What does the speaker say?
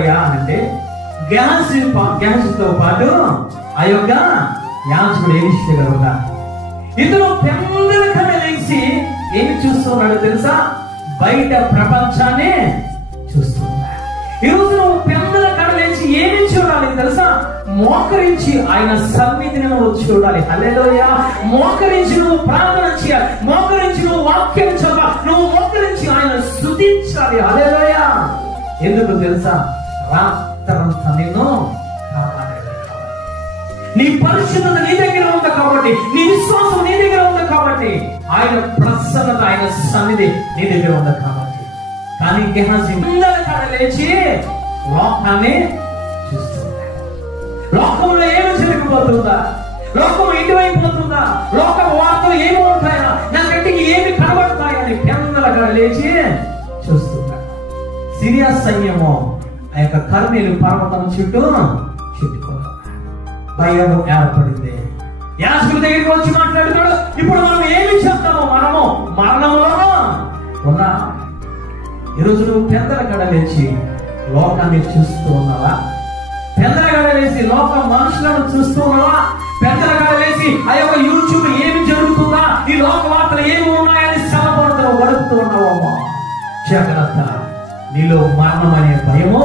ఎవరయ్యా అంటే గ్యాస్ గ్యాస్తో పాటు ఆ యొక్క యాజకుడు ఏలిషే గారు ఇందులో ఇతను పెద్దల లేచి ఏమి చూస్తున్నాడు తెలుసా? బయట ప్రపంచాన్ని చూస్తున్నా ఈరోజు నువ్వు పెందల కడ లేచి ఏమి చూడాలి తెలుసా? మోకరించి ఆయన సన్నిధిని నువ్వు చూడాలి. హల్లెలూయా! మోకరించి నువ్వు ప్రార్థన చేయాలి. మోకరించి నువ్వు వాక్యం చదవాలి. నువ్వు మోకరించి ఆయన స్థుతించాలి హల్లెలూయా! ఎందుకు తెలుసా? రాత్రంతా నిన్ను నీ పరిశుద్ధత నీ దగ్గర ఉంది కాబట్టి నీ విశ్వాసం నీ దగ్గర ఉంది కాబట్టి ఆయన ప్రసన్నత ఆయన సన్నిధి నీ దగ్గర ఉంది కాబట్టి. కానీ గెహాజీ ముందర కాడ లేచి లోకాన్ని చూస్తున్నాడు లోకంలో ఏమి జరిగిపోతుందా లోకం ఎటువైపోతుందా లోక వార్తలు ఏమి ఉంటాయా? నా కంటికి ఏమి కనబడతాయని పెందల కాడ లేచి చూస్తున్నాడు సిరియా సైన్యము ఆ యొక్క కర్మీలు పర్వతం చుట్టూ చుట్టుకోవాలి భయం ఏర్పడింది. యాజకుడి దగ్గరికి వచ్చి మాట్లాడుతాడు ఇప్పుడు మనం ఏమి చేస్తాము? మనము మరణంలో ఉన్నా ఈరోజు నువ్వు పెద్దల కడ లేచి లోకాన్ని చూస్తూ ఉన్నావా? పెద్దల కడ లేచి లోక మనుషులను చూస్తూ ఉన్నావా? పెద్దల కడ లేచి ఆ యొక్క యూట్యూబ్ ఏమి జరుగుతుందా? ఈ లోక వార్తలు ఏమి ఉన్నాయని శ్రమపడుతూ గడుపుతూ ఉన్నావమ్మా జాగ్రత్త. నీలో మరణం అనే భయము